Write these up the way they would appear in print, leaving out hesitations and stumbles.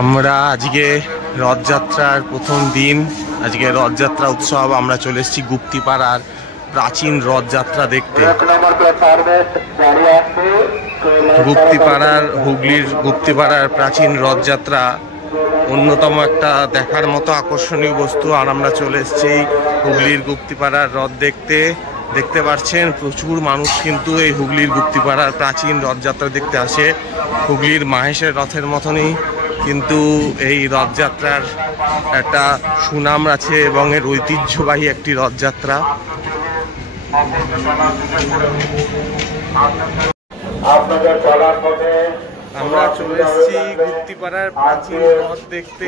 আমরা আজকে রথযাত্রার প্রথম দিন, আজকে রথযাত্রা উৎসব। আমরা চলে এসেছি গুপ্তিপাড়ার প্রাচীন রথযাত্রা দেখতে। গুপ্তিপাড়ার, হুগলির গুপ্তিপাড়ার প্রাচীন রথযাত্রা অন্যতম একটা দেখার মতো আকর্ষণীয় বস্তু। আর আমরা চলে এসেছি হুগলির গুপ্তিপাড়ার রথ দেখতে। দেখতে পাচ্ছেন প্রচুর মানুষ কিন্তু এই হুগলির গুপ্তিপাড়ার প্রাচীন রথযাত্রা দেখতে আসে। হুগলির মাহেশের রথের মতনই কিন্তু এই রথযাত্রার একটা সুনাম আছে এবং এর ঐতিহ্যবাহী একটি রথযাত্রা। আমরা চলে এসেছি গুপ্তিপাড়ার প্রাচীন রথ দেখতে।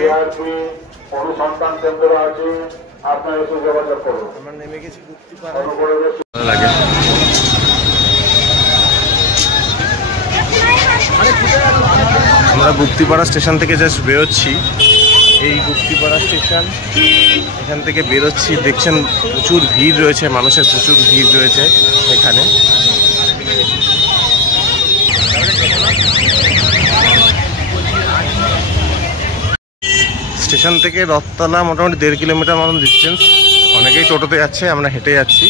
আমরা নেমে গেছি গুপ্তিপাড়ায়। ভালো লাগে। আমরা গুপ্তিপাড়া স্টেশন থেকে জাস্ট বেরোচ্ছি। এই গুপ্তিপাড়া স্টেশন, এখান থেকে বেরোচ্ছি। দেখছেন প্রচুর ভিড় রয়েছে, মানুষের প্রচুর ভিড় রয়েছে এখানে। স্টেশন থেকে রথতলা মোটামুটি 1.5 কিলোমিটার মতন ডিস্টেন্স। অনেকেই টোটোতে যাচ্ছে, আমরা হেঁটে যাচ্ছি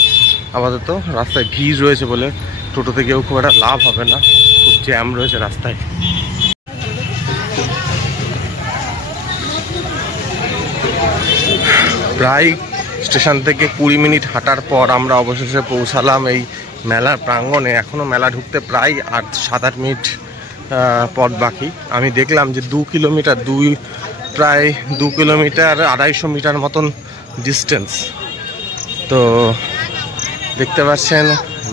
আপাতত। রাস্তায় ভিড় রয়েছে বলে টোটোতে গিয়েও খুব একটা লাভ হবে না, খুব জ্যাম রয়েছে রাস্তায়। প্রায় স্টেশন থেকে 20 মিনিট হাঁটার পর আমরা অবশেষে পৌঁছালাম এই মেলার প্রাঙ্গণে। এখনও মেলা ঢুকতে প্রায় 7-8 মিনিট পথ বাকি। আমি দেখলাম যে প্রায় 2 কিলোমিটার 250 মিটার মতন ডিস্টেন্স। তো দেখতে পাচ্ছেন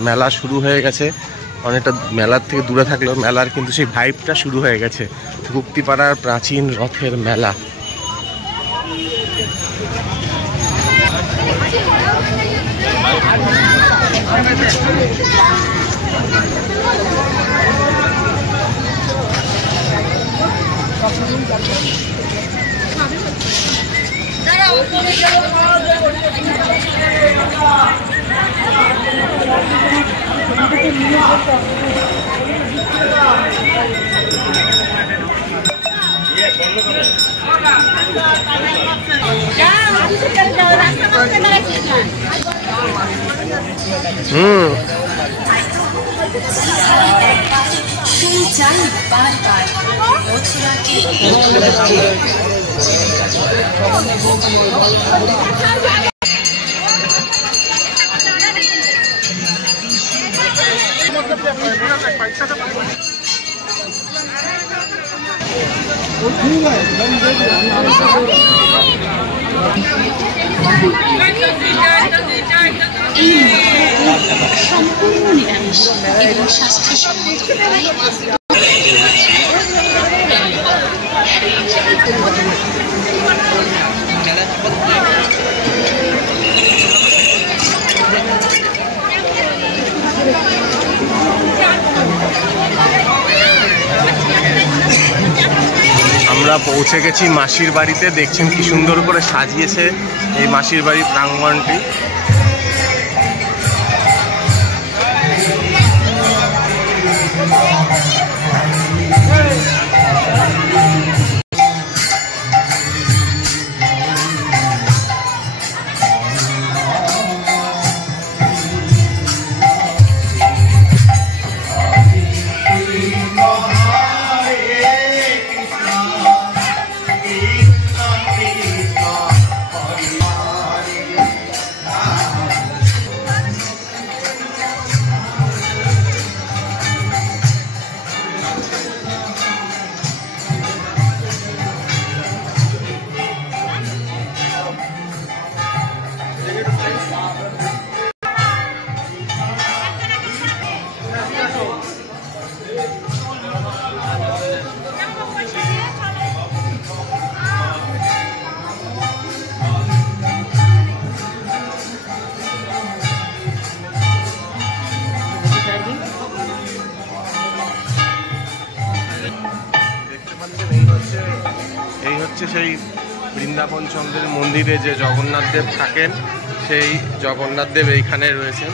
মেলা শুরু হয়ে গেছে। অনেকটা মেলার থেকে দূরে থাকলেও মেলার কিন্তু সেই ভাইবটা শুরু হয়ে গেছে। গুপ্তিপাড়ার প্রাচীন রথের মেলা। সম্পূর্ণ নিরামিষ এবং স্বাস্থ্যসম্মত। আমরা পৌঁছে গেছি মাসির বাড়িতে। দেখছেন কি সুন্দর করে সাজিয়েছে এই মাসির বাড়ির প্রাঙ্গণটি। এই হচ্ছে সেই বৃন্দাবন চন্দ্রের মন্দিরে যে জগন্নাথ দেব থাকেন, সেই জগন্নাথ দেব এইখানে রয়েছেন।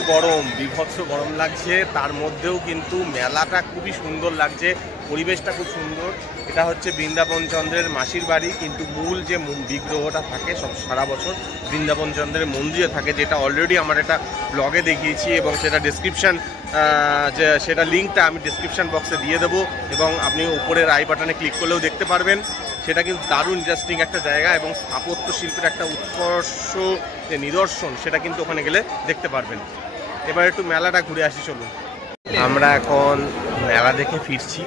বিভৎস গরম লাগছে, তার মধ্যেও কিন্তু মেলাটা খুবই সুন্দর লাগছে, পরিবেশটা খুব সুন্দর। এটা হচ্ছে বৃন্দাবন চন্দ্রের মাসির বাড়ি, কিন্তু মূল যে বিগ্রহটা থাকে সব সারা বছর বৃন্দাবন চন্দ্রের মন্দিরে থাকে, যেটা অলরেডি আমার একটা ব্লগে দেখিয়েছি এবং সেটা ডিসক্রিপশান সেটা লিঙ্কটা আমি ডিসক্রিপশান বক্সে দিয়ে দেবো এবং আপনি উপরের আই বাটনে ক্লিক করলেও দেখতে পারবেন। সেটা কিন্তু দারুণ ইন্টারেস্টিং একটা জায়গা এবং স্থাপত্য শিল্পের একটা উৎকর্ষ যে নিদর্শন সেটা কিন্তু ওখানে গেলে দেখতে পারবেন। এবার একটু মেলাটা ঘুরে আসি, চলুন। আমরা এখন মেলা দেখে ফিরছি,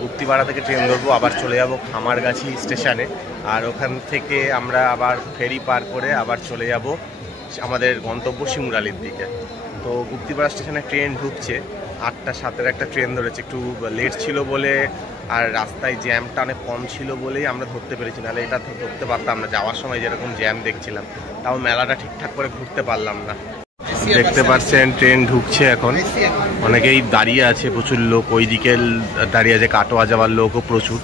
গুপ্তিপাড়া থেকে ট্রেন ধরবো, আবার চলে যাব খামারগাছি স্টেশনে, আর ওখান থেকে আমরা আবার ফেরি পার করে আবার চলে যাব আমাদের গন্তব্য শিমুরালির দিকে। তো গুপ্তিপাড়া স্টেশনে ট্রেন ঢুকছে, 8:07 একটা ট্রেন ধরেছে, একটু লেট ছিল বলে আর রাস্তায় জ্যামটা অনেক কম ছিল বলেই আমরা ধরতে পেরেছি, নাহলে এটা ধরতে পারতাম না। যাওয়ার সময় যেরকম জ্যাম দেখছিলাম, তাও মেলাটা ঠিকঠাক করে ঘুরতে পারলাম না। দেখতে পাচ্ছেন ট্রেন ঢুকছে এখন, অনেকেই দাঁড়িয়ে আছে, প্রচুর লোক ওইদিকে দাঁড়িয়ে আছে, কাটোয়া যাওয়ার লোকও প্রচুর।